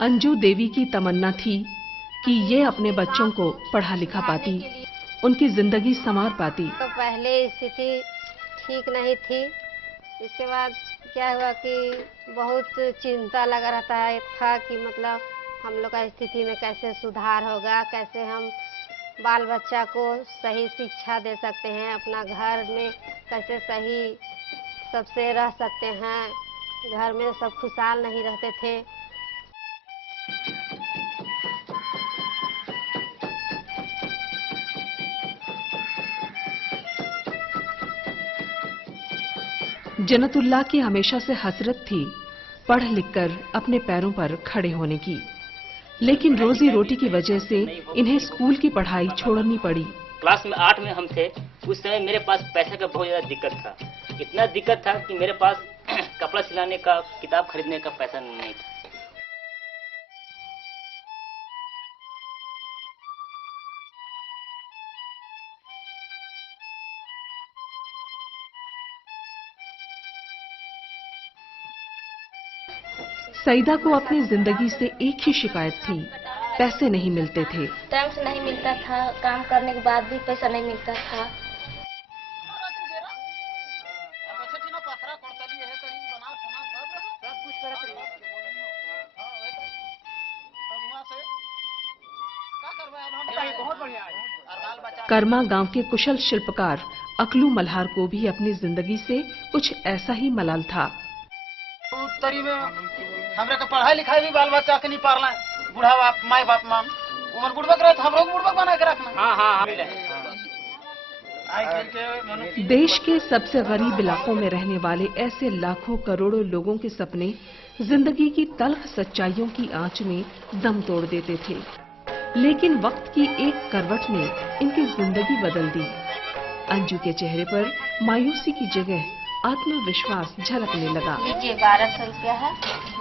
अंजू देवी की तमन्ना थी कि ये अपने बच्चों को पढ़ा लिखा पाती, उनकी जिंदगी संवार पाती। तो पहले स्थिति ठीक नहीं थी। इसके बाद क्या हुआ कि बहुत चिंता लगा रहता था कि मतलब हम लोग का स्थिति में कैसे सुधार होगा, कैसे हम बाल बच्चा को सही शिक्षा दे सकते हैं, अपना घर में कैसे सही सबसे रह सकते हैं। घर में सब खुशहाल नहीं रहते थे। जन्नतुल्लाह की हमेशा से हसरत थी पढ़ लिखकर अपने पैरों पर खड़े होने की, लेकिन रोजी रोटी की वजह से इन्हें स्कूल की पढ़ाई छोड़नी पड़ी। क्लास में 8 में हम थे, उस समय मेरे पास पैसे का बहुत ज्यादा दिक्कत था। इतना दिक्कत था कि मेरे पास कपड़ा सिलाने का, किताब खरीदने का पैसा नहीं था। सईदा को अपनी जिंदगी से एक ही शिकायत थी, पैसे नहीं मिलते थे। टाइम से नहीं मिलता था, काम करने के बाद भी पैसा नहीं मिलता था। कर्मा गांव के कुशल शिल्पकार अकलू मल्हार को भी अपनी जिंदगी से कुछ ऐसा ही मलाल था। उत्तरी में हमरे के पढ़ाई लिखाई भी बाल बच्चा के नहीं पारला, बूढ़ा बाप माई बाप माम उमर बुढ़बक रहे, हम लोग बुढ़बक बना के रखना। हाँ। देश के सबसे गरीब इलाकों में रहने वाले ऐसे लाखों करोड़ों लोगों के सपने जिंदगी की तल्ख सच्चाइयों की आंच में दम तोड़ देते थे, लेकिन वक्त की एक करवट ने इनकी जिंदगी बदल दी। अंजू के चेहरे पर मायूसी की जगह आत्मविश्वास झलकने लगा। लीजिए 1200 रुपया है,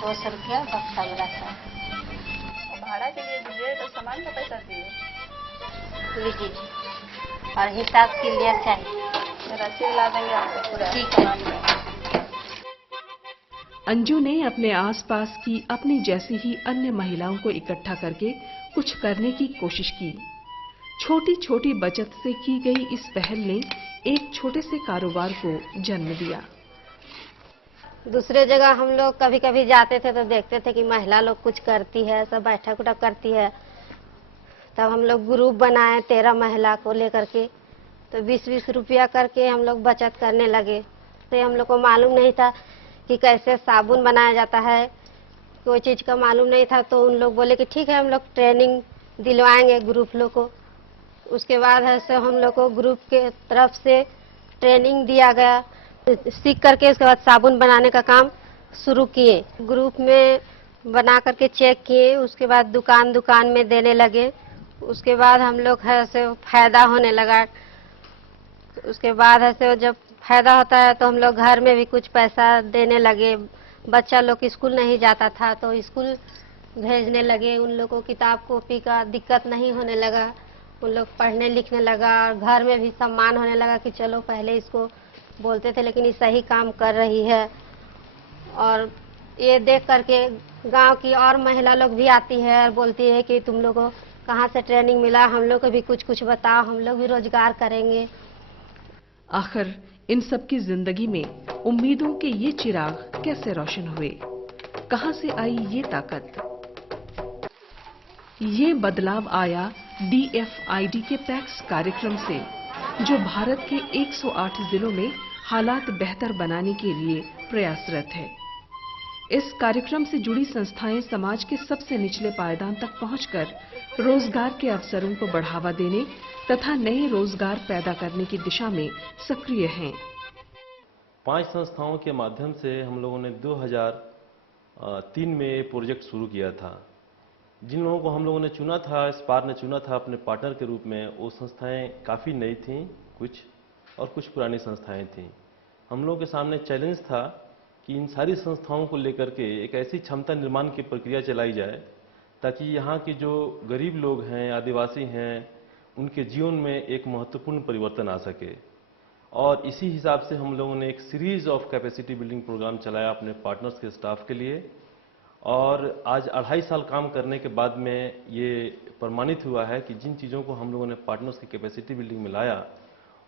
200 रुपया बक्सा में रखा है। भाड़ा के लिए दीजिए तो सामान का पैसा दिए। लीजिए और हिसाब के लिए चाहिए, रसीद ला देंगे आपको पूरा। ठीक है। अंजू ने अपने आसपास की अपनी जैसी ही अन्य महिलाओं को इकट्ठा करके कुछ करने की कोशिश की। छोटी छोटी बचत से की गई इस पहल ने एक छोटे से कारोबार को जन्म दिया। दूसरे जगह हम लोग कभी कभी जाते थे तो देखते थे कि महिला लोग कुछ करती है, सब बैठक उठक करती है। तब हम लोग ग्रुप बनाए 13 महिला को लेकर के, तो 20-20 रुपया करके हम लोग बचत करने लगे। तो हम लोग को मालूम नहीं था कि कैसे साबुन बनाया जाता है, कोई चीज़ का मालूम नहीं था। तो उन लोग बोले कि ठीक है हम लोग ट्रेनिंग दिलवाएंगे ग्रुप लोग को। उसके बाद ऐसे हम लोग को ग्रुप के तरफ से ट्रेनिंग दिया गया, सीख करके उसके बाद साबुन बनाने का काम शुरू किए। ग्रुप में बना करके चेक किए, उसके बाद दुकान दुकान में देने लगे। उसके बाद हम लोग ऐसे फायदा होने लगा। उसके बाद ऐसे जब फायदा होता है तो हम लोग घर में भी कुछ पैसा देने लगे। बच्चा लोग स्कूल नहीं जाता था तो स्कूल भेजने लगे। उन लोगों को किताब कॉपी का दिक्कत नहीं होने लगा, उन लोग पढ़ने लिखने लगा। और घर में भी सम्मान होने लगा कि चलो पहले इसको बोलते थे लेकिन ये सही काम कर रही है। और ये देख करके गांव की और महिला लोग भी आती है और बोलती है कि तुम लोगों को कहाँ से ट्रेनिंग मिला, हम लोग को भी कुछ बताओ, हम लोग भी रोजगार करेंगे। आखिर इन सब की जिंदगी में उम्मीदों के ये चिराग कैसे रोशन हुए, कहां से आई ये ताकत? ये बदलाव आया DFID के पैक्स कार्यक्रम से, जो भारत के 108 जिलों में हालात बेहतर बनाने के लिए प्रयासरत है। इस कार्यक्रम से जुड़ी संस्थाएं समाज के सबसे निचले पायदान तक पहुंचकर रोजगार के अवसरों को बढ़ावा देने तथा नए रोजगार पैदा करने की दिशा में सक्रिय हैं। 5 संस्थाओं के माध्यम से हम लोगों ने 2003 में ये प्रोजेक्ट शुरू किया था। जिन लोगों को हम लोगों ने चुना था, स्पार ने चुना था अपने पार्टनर के रूप में, वो संस्थाएं काफ़ी नई थीं कुछ, और कुछ पुरानी संस्थाएं थीं। हम लोगों के सामने चैलेंज था कि इन सारी संस्थाओं को लेकर के एक ऐसी क्षमता निर्माण की प्रक्रिया चलाई जाए ताकि यहाँ के जो गरीब लोग हैं, आदिवासी हैं, उनके जीवन में एक महत्वपूर्ण परिवर्तन आ सके। और इसी हिसाब से हम लोगों ने एक series of capacity building program चलाया अपने पार्टनर्स के स्टाफ के लिए। और आज 2.5 साल काम करने के बाद में ये प्रमाणित हुआ है कि जिन चीज़ों को हम लोगों ने पार्टनर्स की कैपेसिटी बिल्डिंग में लाया,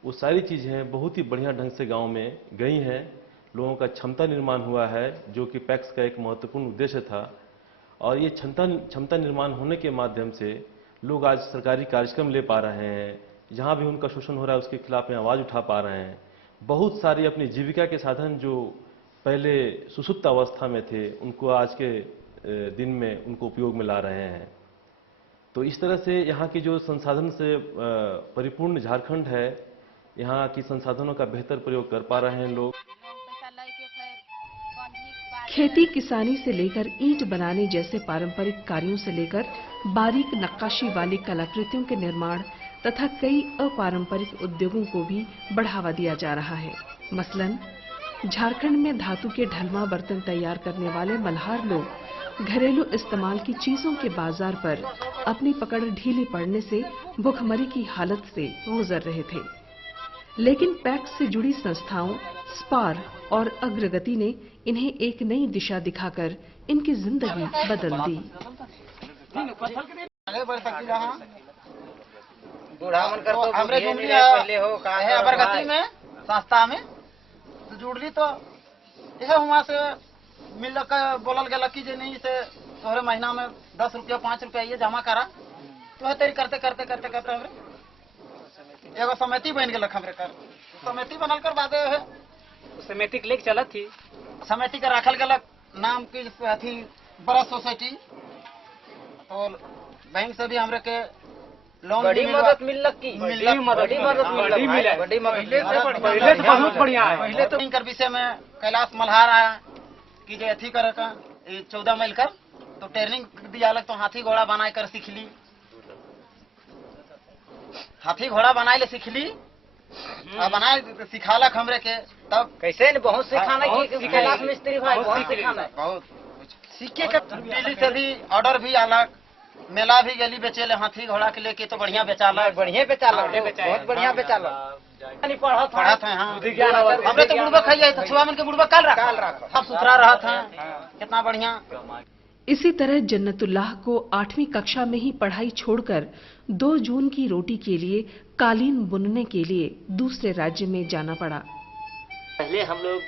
वो सारी चीज़ें बहुत ही बढ़िया ढंग से गांव में गई हैं। लोगों का क्षमता निर्माण हुआ है, जो कि पैक्स का एक महत्वपूर्ण उद्देश्य था। और ये क्षमता निर्माण होने के माध्यम से लोग आज सरकारी कार्यक्रम ले पा रहे हैं, जहाँ भी उनका शोषण हो रहा है उसके खिलाफ में आवाज़ उठा पा रहे हैं। बहुत सारी अपनी जीविका के साधन जो पहले सुसुप्त अवस्था में थे, उनको आज के दिन में उनको उपयोग में ला रहे हैं। तो इस तरह से यहाँ की जो संसाधन से परिपूर्ण झारखंड है, यहाँ की संसाधनों का बेहतर प्रयोग कर पा रहे हैं लोग। खेती किसानी से लेकर ईंट बनाने जैसे पारंपरिक कार्यों से लेकर बारीक नक्काशी वाली कलाकृतियों के निर्माण तथा कई अपारंपरिक उद्योगों को भी बढ़ावा दिया जा रहा है। मसलन झारखंड में धातु के ढलवा बर्तन तैयार करने वाले मल्हार लोग घरेलू इस्तेमाल की चीजों के बाजार पर अपनी पकड़ ढीली पड़ने से भुखमरी की हालत से गुजर रहे थे, लेकिन पैक्स से जुड़ी संस्थाओं स्पार और अग्रगति ने इन्हें एक नई दिशा दिखाकर इनकी जिंदगी बदल दी। आगे बढ़ सकती रहा बूढ़ा मन कर तो हमरे जुड़ली पहले हो का है अबरगति में संस्था में तो जुड़ली, तो यह वहाँ से मिल का बोलल गया कि जे नहीं से तोहरे महीना में 10 रुपया 5 रुपया ये जमा करा, तो है तेरी करते करते करते करते हमरे एगो समिति बन गया। हमरे कर समिति बनल कर बाद है समिति के लेके चला थी, समिति का रखल गया नाम की अथी बड़ा सोसाइटी। तो बैंक से भी हमरे के लोन बड़ी मदद मिलक की बड़ी मदद पहले तो बहुत बढ़िया है। पहले तो इनकर विषय में कैलाश मल्हार आया कि जे अथी करे का 14 माइल कर तो ट्रेनिंग दिया लग, तो हाथी घोड़ा बनाए कर सीख ली, हाथी घोड़ा बनाए ले सीख ली और बनाए सिखालक हमरे के। तब कैसे न बहुत सिखाना की कैलाश मिस्त्री भाई बहुत सिखाना है, बहुत सीखे के दिल्ली से भी ऑर्डर भी अलग, मेला भी गली बेचेले हाथी घोड़ा के लेके, तो बढ़िया बेचाला, बढ़िया बेचाला, बहुत बढ़िया बेचाला। पढ़त है हाँ, हमरे तो बुढ़बा खाई था छुआ मन के बुढ़बा काल रखा सब सुथरा रहा था, कितना बढ़िया। इसी तरह जन्नतुल्लाह को 8वीं कक्षा में ही पढ़ाई छोड़कर 2 जून की रोटी के लिए कालीन बुनने के लिए दूसरे राज्य में जाना पड़ा। पहले हम लोग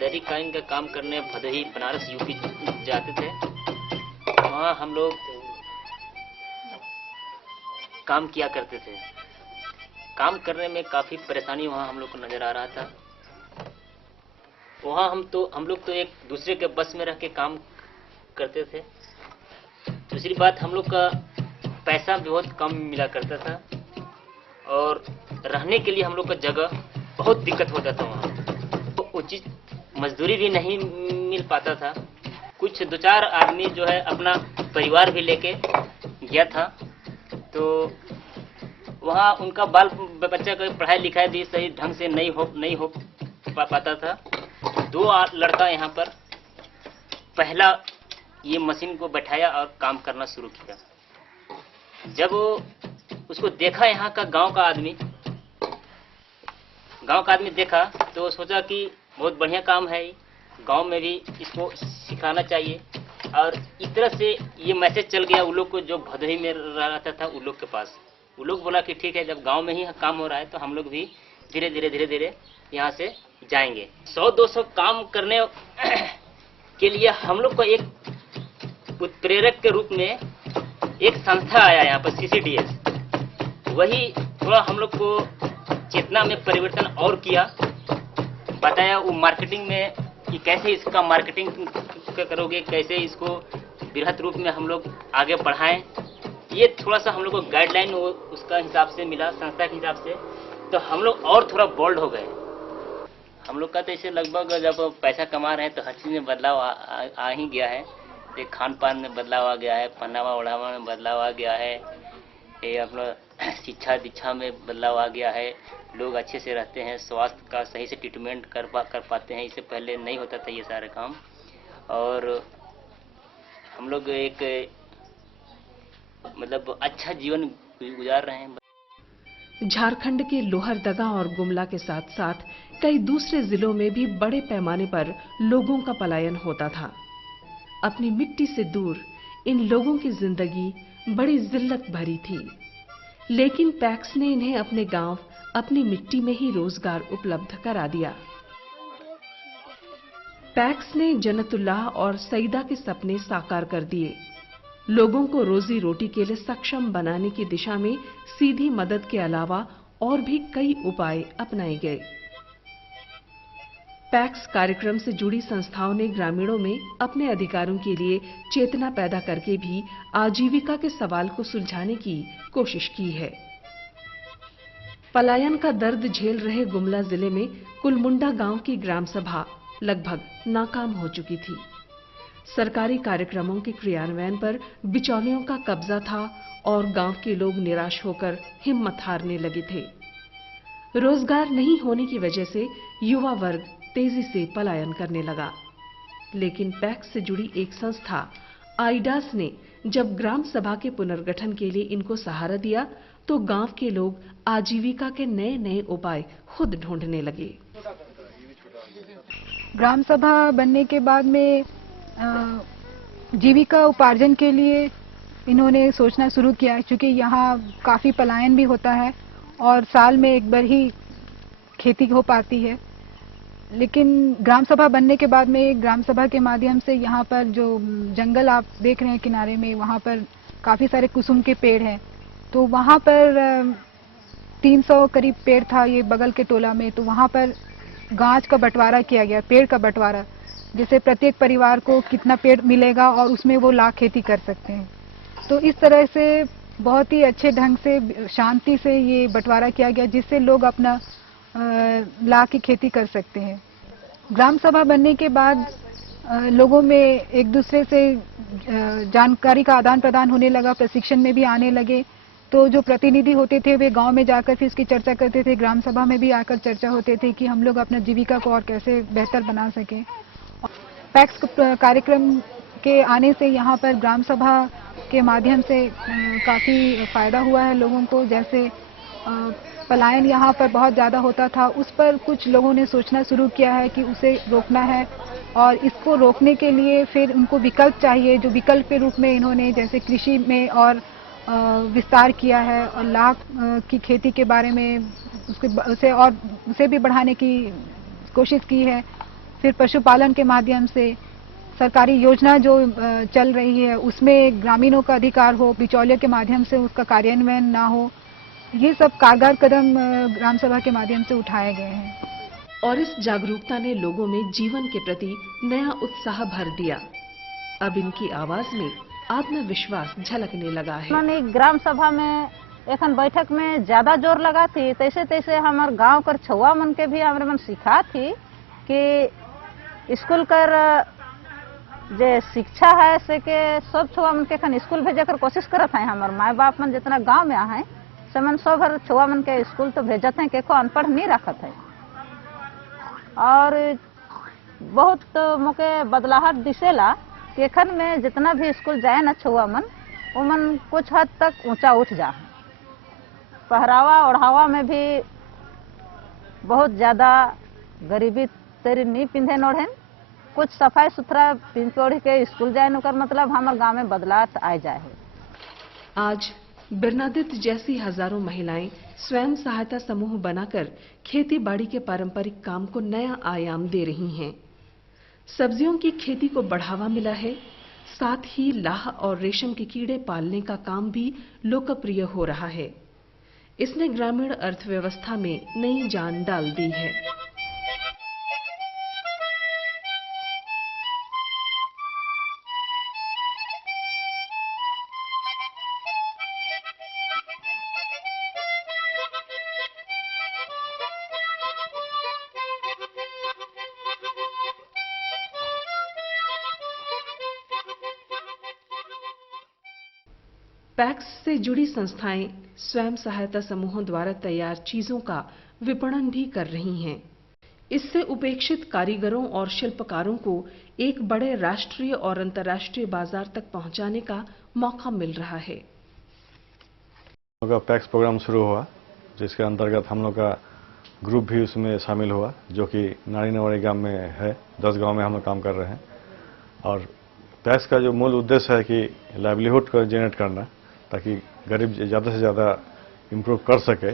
दरी कालीन का काम करने भदोही बनारस यूपी जाते थे। वहाँ हम लोग काम किया करते थे। काम करने में काफी परेशानी वहाँ हम लोग को नजर आ रहा था। वहाँ हम लोग तो एक दूसरे के बस में रह के काम करते थे। दूसरी बात, हम लोग का पैसा भी बहुत कम मिला करता था और रहने के लिए हम लोग का जगह बहुत दिक्कत होता था। वहाँ तो उचित मजदूरी भी नहीं मिल पाता था। कुछ 2-4 आदमी जो है अपना परिवार भी लेके गया था, तो वहाँ उनका बाल बच्चा का पढ़ाई लिखाई भी सही ढंग से नहीं हो पाता था। 2 लड़का यहाँ पर पहला ये मशीन को बैठाया और काम करना शुरू किया। जब उसको देखा यहाँ का गांव का आदमी देखा तो सोचा कि बहुत बढ़िया काम है, गांव में भी इसको सिखाना चाहिए। और इस तरह से ये मैसेज चल गया उन लोग को जो भदोही में रहता था उन लोग के पास। वो लोग बोला कि ठीक है, जब गांव में ही काम हो रहा है तो हम लोग भी धीरे धीरे यहाँ से जाएंगे। 100-200 काम करने के लिए हम लोग को एक उत्प्रेरक के रूप में एक संस्था आया यहाँ पर CCDS। वही थोड़ा हम लोग को चेतना में परिवर्तन और किया, बताया वो मार्केटिंग में कि कैसे इसका मार्केटिंग करोगे, कैसे इसको बृहत रूप में हम लोग आगे बढ़ाएं। ये थोड़ा सा हम लोग को गाइडलाइन उसका हिसाब से मिला, संस्था के हिसाब से, तो हम लोग और थोड़ा बोल्ड हो गए। हम लोग का तो ऐसे लगभग जब पैसा कमा रहे हैं तो हर चीज़ में बदलाव आ ही गया है। ये खान पान में बदलाव आ गया है, पहनावा ओढ़ावा में बदलाव आ गया है, ये अपना शिक्षा दीक्षा में बदलाव आ गया है। लोग अच्छे से रहते हैं, स्वास्थ्य का सही से ट्रीटमेंट कर पाते हैं। इससे पहले नहीं होता था ये सारे काम। और हम लोग एक मतलब अच्छा जीवन गुजार रहे हैं। झारखंड के लोहरदगा और गुमला के साथ साथ कई दूसरे जिलों में भी बड़े पैमाने पर लोगों का पलायन होता था। अपनी मिट्टी से दूर इन लोगों की जिंदगी बड़ी जिल्लत भरी थी, लेकिन पैक्स ने इन्हें अपने गांव, अपनी मिट्टी में ही रोजगार उपलब्ध करा दिया। पैक्स ने जन्नतुल्लाह और सईदा के सपने साकार कर दिए। लोगों को रोजी रोटी के लिए सक्षम बनाने की दिशा में सीधी मदद के अलावा और भी कई उपाय अपनाए गए। पैक्स कार्यक्रम से जुड़ी संस्थाओं ने ग्रामीणों में अपने अधिकारों के लिए चेतना पैदा करके भी आजीविका के सवाल को सुलझाने की कोशिश की है। पलायन का दर्द झेल रहे गुमला जिले में कुलमुंडा गांव की ग्राम सभा लगभग नाकाम हो चुकी थी। सरकारी कार्यक्रमों के क्रियान्वयन पर बिचौलियों का कब्जा था और गांव के लोग निराश होकर हिम्मत हारने लगे थे। रोजगार नहीं होने की वजह से युवा वर्ग तेजी से पलायन करने लगा। लेकिन पैक्स से जुड़ी एक संस्था आइडास ने जब ग्राम सभा के पुनर्गठन के लिए इनको सहारा दिया तो गांव के लोग आजीविका के नए नए उपाय खुद ढूंढने लगे। ग्राम सभा बनने के बाद में जीविका उपार्जन के लिए इन्होंने सोचना शुरू किया, क्योंकि यहाँ काफ़ी पलायन भी होता है और साल में एक बार ही खेती हो पाती है। लेकिन ग्राम सभा बनने के बाद में ग्राम सभा के माध्यम से यहाँ पर जो जंगल आप देख रहे हैं किनारे में, वहाँ पर काफ़ी सारे कुसुम के पेड़ हैं, तो वहाँ पर 300 करीब पेड़ था ये बगल के टोला में। तो वहाँ पर गांच का बंटवारा किया गया, पेड़ का बंटवारा, जैसे प्रत्येक परिवार को कितना पेड़ मिलेगा और उसमें वो लाख खेती कर सकते हैं। तो इस तरह से बहुत ही अच्छे ढंग से शांति से ये बंटवारा किया गया, जिससे लोग अपना लाख की खेती कर सकते हैं। ग्राम सभा बनने के बाद लोगों में एक दूसरे से जानकारी का आदान प्रदान होने लगा, प्रशिक्षण में भी आने लगे। तो जो प्रतिनिधि होते थे वे गांव में जाकर फिर इसकी चर्चा करते थे, ग्राम सभा में भी आकर चर्चा होते थे कि हम लोग अपना जीविका को और कैसे बेहतर बना सकें। पैक्स कार्यक्रम के आने से यहाँ पर ग्राम सभा के माध्यम से काफ़ी फायदा हुआ है लोगों को। जैसे पलायन यहाँ पर बहुत ज़्यादा होता था, उस पर कुछ लोगों ने सोचना शुरू किया है कि उसे रोकना है, और इसको रोकने के लिए फिर उनको विकल्प चाहिए, जो विकल्प के रूप में इन्होंने जैसे कृषि में और विस्तार किया है और लाख की खेती के बारे में उसे भी बढ़ाने की कोशिश की है। फिर पशुपालन के माध्यम से सरकारी योजना जो चल रही है उसमें ग्रामीणों का अधिकार हो, बिचौलियों के माध्यम से उसका कार्यान्वयन ना हो, ये सब कारगर कदम ग्राम सभा के माध्यम से उठाए गए हैं। और इस जागरूकता ने लोगों में जीवन के प्रति नया उत्साह भर दिया। अब इनकी आवाज में आत्मविश्वास झलकने लगा है। उन्होंने ग्राम सभा में एखन बैठक में ज्यादा जोर लगा थी, तैसे तैसे हमारे गांव कर छुआ मन के भी हमारे मन सिखा थी कि स्कूल कर जे शिक्षा है से के सब छुआ मन के एखन स्कूल भेजे कर कोशिश करत है। हमारे माए बाप मन जितना गांव में है से मन सब हर छुआ मन के स्कूल तो भेजत हैं, केको अनपढ़ नहीं रखत है। और बहुत मोके बदलाहट दिसेला कि एखन में जितना भी स्कूल जाए ना छुआ मन, वो मन कुछ हद तक ऊंचा उठ जा। पहरावा ओढ़ावा में भी बहुत ज्यादा गरीबी तेरी नहीं पिंधे नोढ़ेन, कुछ सफाई सुथरा पिंध ओढ़ के स्कूल जाए नकर मतलब हमारे गांव में बदलाव आ जाए है। आज बिरनादित जैसी हजारों महिलाएं स्वयं सहायता समूह बनाकर खेती बाड़ी के पारंपरिक काम को नया आयाम दे रही हैं। सब्जियों की खेती को बढ़ावा मिला है, साथ ही लाह और रेशम के कीड़े पालने का काम भी लोकप्रिय हो रहा है। इसने ग्रामीण अर्थव्यवस्था में नई जान डाल दी है। पैक्स से जुड़ी संस्थाएं स्वयं सहायता समूहों द्वारा तैयार चीजों का विपणन भी कर रही हैं। इससे उपेक्षित कारीगरों और शिल्पकारों को एक बड़े राष्ट्रीय और अंतर्राष्ट्रीय बाजार तक पहुंचाने का मौका मिल रहा है। पैक्स प्रोग्राम शुरू हुआ, जिसके अंतर्गत हम लोग का ग्रुप भी उसमें शामिल हुआ, जो कि नारी नवाड़ी गांव में है। 10 गांव में हम लोग काम कर रहे हैं और टैक्स का जो मूल उद्देश्य है कि लाइवलीहुड को जनरेट करना, ताकि गरीब ज़्यादा से ज़्यादा इम्प्रूव कर सके,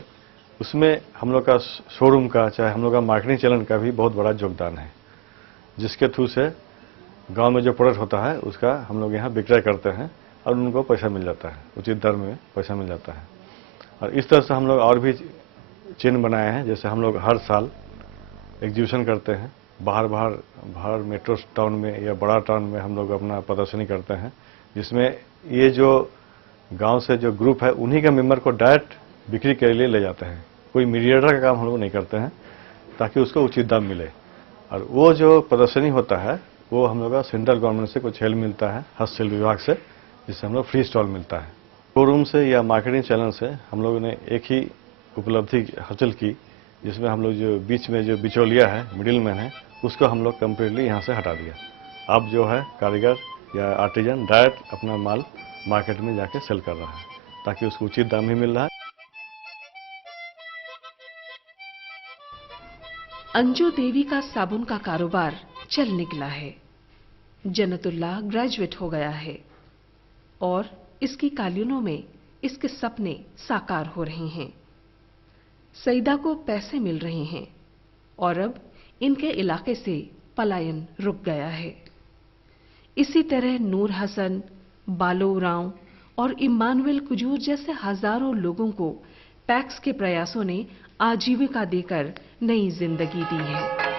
उसमें हम लोग का शोरूम का, चाहे हम लोग का मार्केटिंग चैनल का भी बहुत बड़ा योगदान है, जिसके थ्रू से गांव में जो प्रोडक्ट होता है उसका हम लोग यहाँ विक्रय करते हैं और उनको पैसा मिल जाता है, उचित दर में पैसा मिल जाता है। और इस तरह से हम लोग और भी चिन्ह बनाए हैं, जैसे हम लोग हर साल एग्जीबिशन करते हैं, बाहर मेट्रो टाउन में या बड़ा टाउन में हम लोग अपना प्रदर्शनी करते हैं, जिसमें ये जो गांव से जो ग्रुप है उन्हीं के मेंबर को डायरेक्ट बिक्री के लिए ले जाते हैं। कोई मीडिएटर का काम हम लोग नहीं करते हैं, ताकि उसको उचित दाम मिले। और वो जो प्रदर्शनी होता है वो हम लोग का सेंट्रल गवर्नमेंट से कुछ हेल्प मिलता है, हस्तशिल्प विभाग से, जिससे हम लोग फ्री स्टॉल मिलता है। शोरूम से या मार्केटिंग चैनल से हम लोगों ने एक ही उपलब्धि हासिल की, जिसमें हम लोग जो बीच में जो बिचौलिया है, मिडिल मैन है, उसको हम लोग कम्प्लीटली यहाँ से हटा दिया। अब जो है कारीगर या आर्टिजन डायरेक्ट अपना माल मार्केट में जाके सेल कर रहा है, ताकि उसको उचित दाम भी मिल रहा है। अंजू देवी का साबुन का कारोबार चल निकला है। जन्नतुल्लाह ग्रेजुएट हो गया है और इसकी कालीनों में इसके सपने साकार हो रहे हैं। सईदा को पैसे मिल रहे हैं और अब इनके इलाके से पलायन रुक गया है। इसी तरह नूर हसन, बालो राव और इमानुएल कुजूर जैसे हजारों लोगों को पैक्स के प्रयासों ने आजीविका देकर नई जिंदगी दी है।